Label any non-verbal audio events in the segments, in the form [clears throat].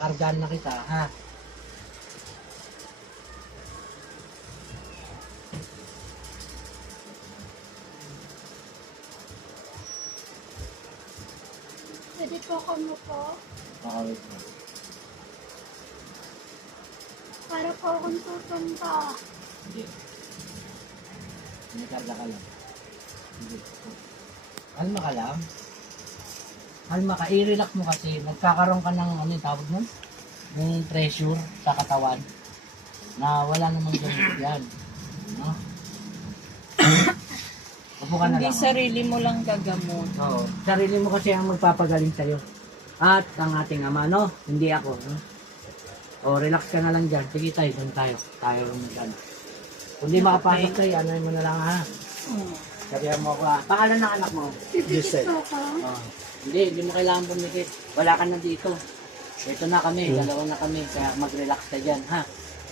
kakargaan na kita, ha? Pwede po kamo po. Okay. Para po akong tutumba. Hindi. May karga ka lang. Hindi. Kalma ka lang. Kalma ka. I-relax mo kasi. Magkakaroon ka ng ano yung tawag mo? Yung pressure sa katawan. Na wala namang ganito yan. No? [coughs] Upo ka na Hindi lang. sarili mo lang gagamot. Oo. Sarili mo kasi ang magpapagaling sa'yo. At ang ating ama, no? Hindi ako, no? O, relax ka na lang dyan. Sige tayo, doon tayo. Tayo lang mag Kung di makapasok tayo, ano mo na lang ha? Hmm. Sabihan mo ako ha. Pangalan ng anak mo? Ako. Oh. Hindi, hindi mo kailangan bumikit. Wala ka na dito. Ito na kami, dalawa na kami. Kaya mag-relax ka dyan, ha?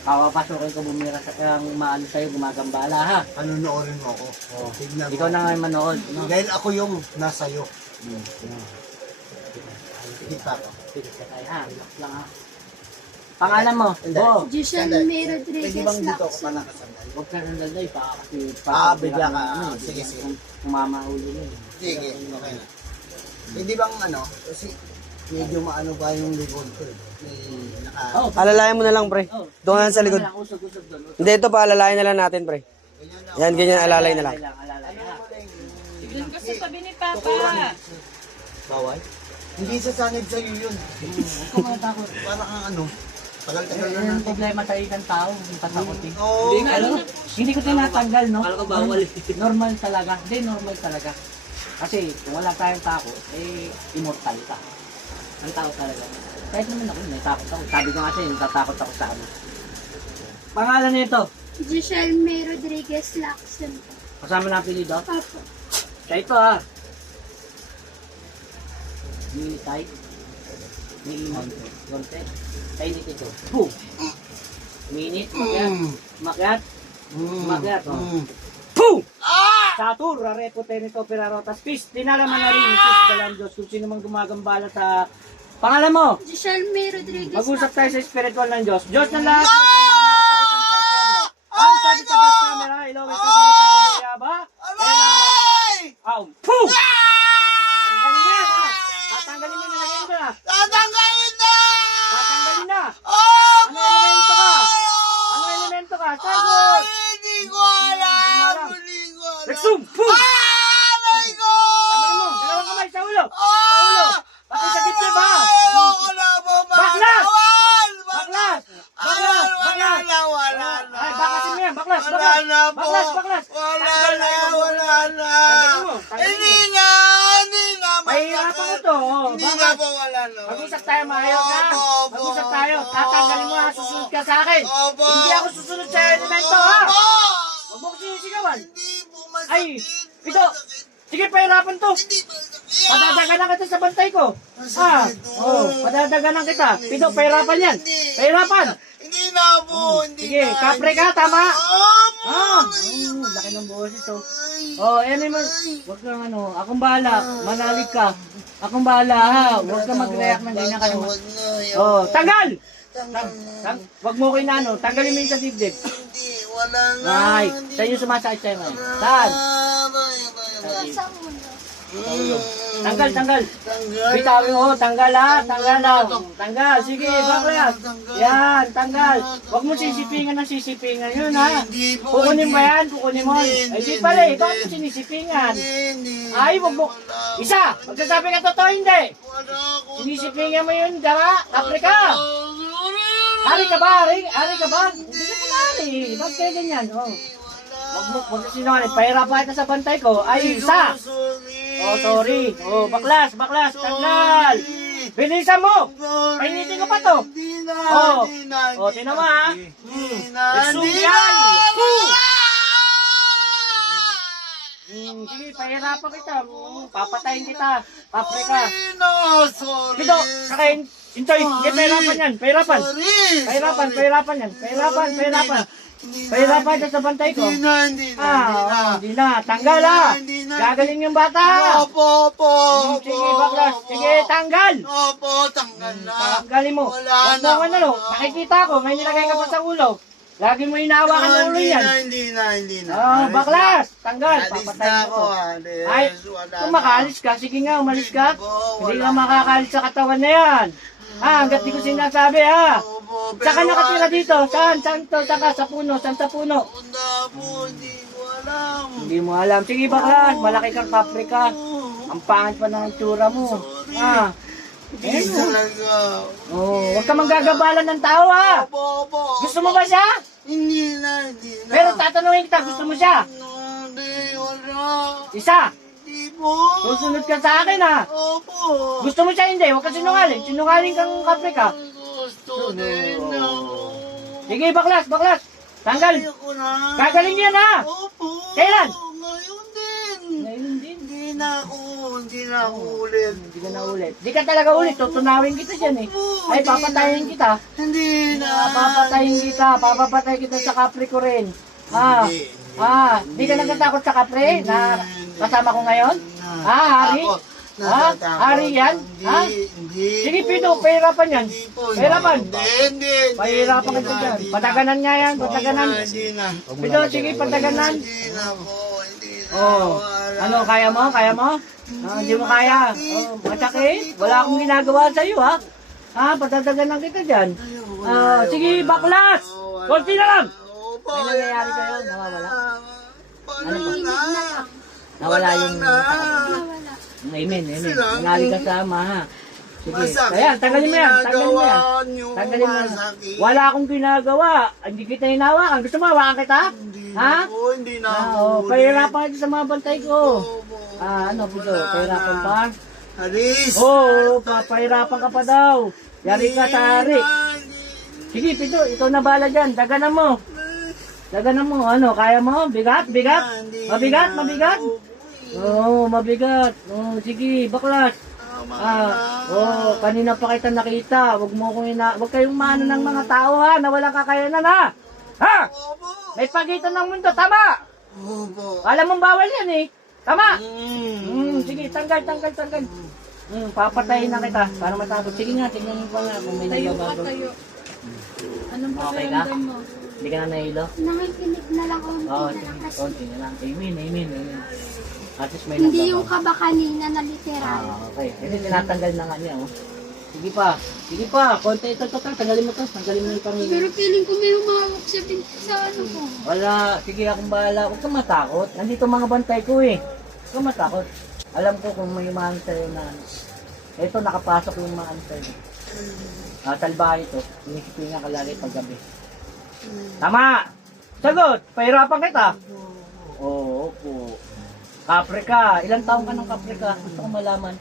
Kawapasokin ko bumira sa kaya umaano sa'yo, gumagambala, ha? Panonoorin mo ako. Oh. Tignan mo. Ikaw na nga yung manood, no? Dahil ako yung nasa iyo. Hmm. Hmm. Higit pa ako. Sige ka tayo, ha? Relax lang, ha? Pangalan mo? Bo. May Pwede Rodriguez bang dito ako pa nakasandal? Huwag ka lalay, baka kasi... Ah, bigla ka. sige, sige. Kumama ulo mo. Sige, okay na. Hindi bang ano, kasi medyo maano pa yung likod ko eh. May naka... Oh, Alalayan mo na lang, pre. oh. Doon lang sa likod. Usog, usog doon. Hindi, ito pa, alalayan na lang natin, pre. Ganyan na. Yan, ganyan, alalay na lang. Alalay, ha? Doon ka sa tabi ni Papa. Bawal? Hindi sasanib sa'yo yun. Huwag ka matakot. Para kang ano, tagal-tagal na natin. problema sa isang tao, yung patakotin. Oo. Ano? Hindi ko tinatanggal, no? Kala ko bawal. Normal talaga. Hindi, normal talaga. Kasi kung wala tayong takot, eh, immortal ka. Ang tao talaga. Kahit naman ako, may takot ako. Sabi ko nga sa'yo, natatakot ako sa ano. Pangalan nito, Giselle May Rodriguez Lacson kasama na apelido. Apo. Siya ito ha. Ni Tay. Ni Monte. Monte. Tay ni Tito. Boom! Minute, makyat. Makyat. Mm. Makyat, oh. Mm. Boom! Satur, rarepo tenito perarotas pis. Tinalaman na rin, sis Balandos, kung sino mang gumagambala sa pangalan mo. Giselle May Rodriguez Mag-usap tayo sa spiritual ng Diyos. Diyos ng lahat. No! Ang sabi sa back camera, ilawin ka ba sa Yaba? Aray! Aum. Poo! Tatanggalin mo na. Tatanggalin na! Tatanggalin na. Oh! Ano elemento ka? Ano elemento ka? Sagot! Hindi ko alam! Hindi ko alam! Rexum! Poo! Aray ko! Tanggalin mo. Dalawang kamay sa ulo. Sa ulo. Pati sa dibdib, ha? Ayoko na po! Baklas! Bawal! Baklas! Wala, Baklas! wala Baklas! na, wala na. Ay, bakasin mo yan. Baklas! Wala na po. Baklas! Baklas! Wala na, wala na. Hindi na, hindi na. Mahihirapan ko to. oh. Hindi na po, wala na. Mag-usap tayo, maayos ka. Mag-usap tayo. Tatanggalin mo ha. Susunod ka sa akin. Opo. Hindi ako susunod sa elemento ha. Huwag mo ko sinisigawan. Hindi po masakit. Ay, ito. Sige, pahirapan to. Hindi. Padadaganan kita sa bantay ko. Ah, oh, padadaganan kita. Pito, pahirapan yan. Pahirapan. Hindi na po, hindi Sige, kapre ka, tama. Opo. Ah, mm, laki ng boses oh. Oh, yan naman. Huwag kang ano, akong bahala. Manalig ka. Akong bahala ha. Huwag kang mag-react ng ganyan ka naman. Huwag na, Oh, tanggal! Tanggal. Tang, wag mo kinano, tanggalin mo yung sa dibdib. Hindi, wala na. Ay, sa'yo sumasakit sa'yo ngayon. Saan? Aray, Tanggal, tanggal. Tanggal. Bitawin mo, tanggal ha, tanggal lang. Tanggal, sige, baklas. Yan, tanggal. Huwag mo sisipingan ng sisipingan yun ha. Kukunin ba yan? Kukunin mo. Hindi, Ay, hindi, di pala eh, bakit mo sinisipingan? Ay, wag mo. Isa, magsasabi ka totoo hindi. Sinisipingan mo yun, dama, kapre ka. Hari ka ba, hari? Hari ka ba? Hindi ka pala hari. Bakit kaya ganyan? Oh. Wag mo, wag mo sinungaling. Pahirapan kita sa bantay ko. Ay, isa. Oh, sorry. Oh, baklas, baklas, tanggal. Bilisan mo. Painitin ko pa to. Hindi na, Oh. hindi na. Oh, mo ha. Hindi na, Exum hindi na. Hmm, sige, pahirapan kita. Papatayin kita. Kapre ka. Dito, sakain. Intoy, hindi, pahirapan yan. Pahirapan. Pahirapan, pahirapan yan. Pahirapan, pahirapan. Pahirapan ka sa bantay ko. Hindi na, hindi na, Ah, hindi na. hindi na. Tanggal ah. Hindi na. Gagaling yung bata. Opo, opo, opo. Sige, baklas. Sige, tanggal. Opo, tanggal na. Tanggalin mo. Wala Huwag na, mo ano. Nakikita ko, may nilagay ka pa sa ulo. Lagi mo inawakan ng Ah, ulo hindi yan. na, hindi na, hindi na. Ah, Alis baklas. Tanggal. na. Alis na Papatayin ako, to. alis. Ay, Wala kung na. makaalis ka, sige nga, umalis ka. Hindi po, Hindi ka na. makakaalis sa katawan na yan. Ah, hanggat di ko sinasabi ha. Opo, pero Saan ka nakatira dito? Saan? Saan to? Saan ka? Sa puno? Saan sa puno? Wala po, hindi ko alam. Hindi mo alam. Sige baklas, malaki kang paprika. Ang pangit pa ng tsura mo. Ah. Hindi talaga. Oh, huwag ka manggagabalan ng tao ha. Opo, opo. Gusto mo ba siya? Hindi na, hindi na. Pero tatanungin kita, gusto mo siya? Hindi, wala. Isa. Hindi po. Susunod ka sa akin ha. Opo. Gusto mo siya hindi? Huwag ka sinungaling. Sinungaling kang paprika. Gusto din ako. Sige baklas, baklas. Tanggal. Ayoko na. Gagaling yan ha. Opo. Kailan? Na ulit. Hindi ka na ulit. Hindi ka talaga ulit. Tutunawin kita dyan eh. Ay, papatayin kita. Hindi na. Ah, papatayin kita. Papapatay kita sa rin. Ah, Hindi. ah, hindi ka nagtatakot sa kapre na kasama ko ngayon? Ah, Hari? Ah, natatakot. Hari yan? Hindi, Ah? hindi. Sige, po. Pito, pahirapan yan. Hindi po. Pahirapan. Hindi, hindi. hindi, Pahirapan hindi na, dyan. hindi na. Pataganan nga yan, pataganan. Hindi na. Pito, sige, pataganan. Hindi na po, hindi. Oh, ano, kaya mo? Kaya mo? Ah, hindi mo kaya. Oh, masakit. Wala akong ginagawa sa iyo, ha? Ah, patadaganan kita dyan. Ah, sige, baklas! Konti na lang! May nangyayari sa'yo? na. Nawawala? Na lang. Nawala yung... Nawala. Amen, amen. Sila- Nangali ka sa ama, ha? Sige. Ayan, tanggalin mo yan. Tanggalin mo yan. Tanggalin mo yan. Wala akong ginagawa. Hindi kita hinawakan. Gusto mo hawakan kita? Hindi Ha? po, hindi na Ah, ako. oh, pahirapan ka sa mga bantay ko. Opo. Ah, ano, Pito? Wala Pahirapan na. pa? Alis. Oo, oh, papahirapan ka pa daw. Yari ka sa hari. Sige, Pito, ikaw na bala dyan. Daganan mo. Daganan mo. Ano, kaya mo? Bigat? Bigat? Mabigat? Mabigat? po. Oo, mabigat. Oo, sige, baklas. Ah, na. oh, kanina pa kita nakita. Wag mo kong ina, wag kayong maano ng mga tao ha, na walang kakayanan ha. Ha? Opo. May pagitan ng mundo, tama. Opo. Alam mong bawal yan eh. Tama. Mm. Hmm, sige, tanggal, tanggal, tanggal. Hmm, papatayin na kita para matapos. Sige nga, tingnan mo pa nga kung may Tayo ka, nagbabago. tayo. Anong Okay ka? pakiramdam mo? Hindi ka na nahilo? Nakikinig na lang konti Oo, na lang kasi. konti na lang. Amen, amen, amen. At least may Hindi yung nagbabago. kaba kanina na literal. Ah, okay. Kasi tinatanggal na nga niya, oh. Sige pa. Sige pa. Konti ito, ito, ito. Tanggalin mo to. Tanggalin mo yung pangingin. Pero feeling ko may humawak sa, bin- sa ano ko. Wala. Sige, akong bahala. Huwag kang matakot. Nandito mga bantay ko eh. Huwag kang matakot. Alam ko kung may sa'yo na ano. Ito, nakapasok yung ano sa'yo. Ah, salbahe ito. Inisipin nga kalagi pag gabi. Tama! Sagot! Pahirapan kita. Oo, opo. Kapre ka. Ilang taong ka ng kapre ka? Gusto ko malaman.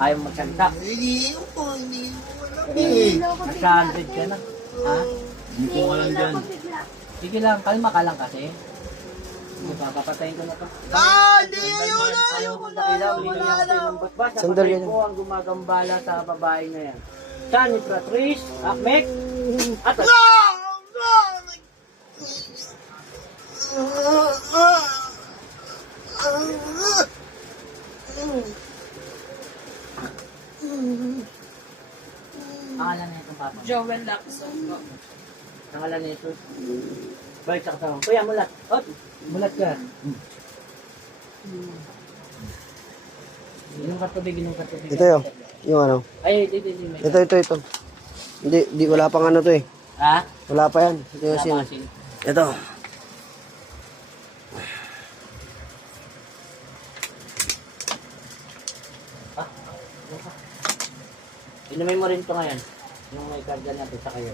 Ayaw magsalita. Hindi ko, hindi ko alam eh. Nahihilo ko bigla. Nasa 100 ka na. Ha? Nahihilo ko bigla. Sige lang, kalma ka lang kasi. Sige pa, papatayin ko na to. Ah, hindi, ayaw na, ayaw ko na, na ayaw ko hindi na, na alam. ako Basta Sandal patay yan. ko ang gumagambala sa babae na yan. Siya ni Patrice, Ahmed, at No! No! Ah, ah. Ah. Pangalan na itong papa. Joel Lacson. Pangalan na ito. Balik sa kasama. Kuya, mulat. Ot, mulat ka. Inom ka tubig, inom ka tubig. Ito yun. Yung ano. Ay, ito, ito, ito. Ito, ito, ito. Hindi, di, wala pang ano to eh. Ha? Wala pa yan. Ito yung sin. Ito. Inumin mo rin ito ngayon. Yung may karga natin sa kayo.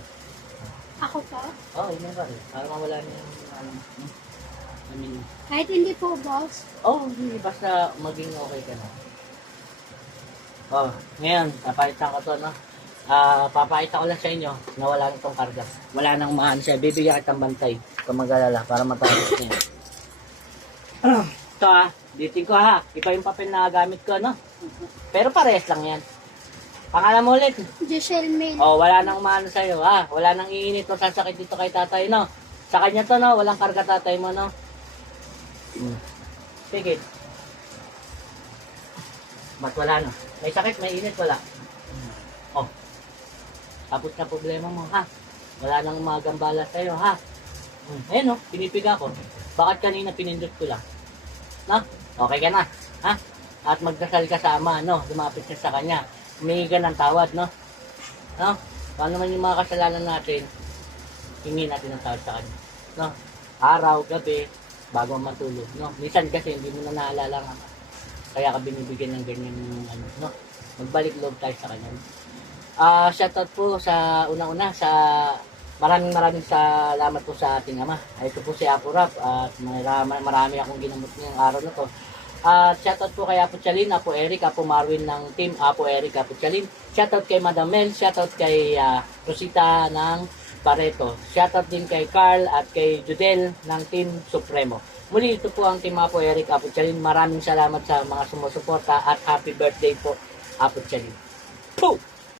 Ako po? Oo, oh, ka rin. Para mawala niya yung ano. I mean, Kahit hindi po, boss. oh, hindi. Basta maging okay ka na. Oh, ngayon, papalitan ko to, no? Ah, papakita ko lang sa inyo na wala na itong karga. Wala nang maan siya. Bibigyan kitang bantay. Kung mag-alala para matapos niya. [clears throat] Ito ah, ditin ko ha. Ito yung papel na gamit ko, no? Pero parehas lang yan. Pangalan mo ulit. Giselle Mail. Oh, wala nang maano sa'yo, ha? Wala nang iinit o sasakit dito kay tatay, no? Sa kanya to, no? Walang karga tatay mo, no? Hmm. Sige. Ba't wala, no? May sakit, may init, wala. Oh. Tapos na problema mo, ha? Wala nang magambala sa'yo, ha? Ayun, no? Pinipiga ko. Bakit kanina pinindot ko lang? No? Okay ka na, ha? At magdasal ka sa ama, no? Lumapit ka sa kanya. Humingi ka ng tawad, no? No? Paano man yung mga kasalanan natin, hingi natin ng tawad sa kanya. No? Araw, gabi, bago matulog, no? Minsan kasi hindi mo na naalala nga. Kaya ka binibigyan ng ganyan, ano, no? Magbalik loob tayo sa kanya. Ah, shoutout po sa una-una sa maraming maraming salamat po sa ating ama. Ito po si Apo Rap at marami, marami akong ginamot ngayong araw na to. At shoutout po kay Apo Chalin, Apo Eric, Apo Marwin ng team Apo Eric, Apo Chalin. Shoutout kay Madam Mel, shoutout kay ah, Rosita ng Pareto. Shoutout din kay Carl at kay Judel ng Team Supremo. Muli ito po ang Team Apo Eric, Apo Chalin. Maraming salamat sa mga sumusuporta at happy birthday po, Apo Chalin. Pooh!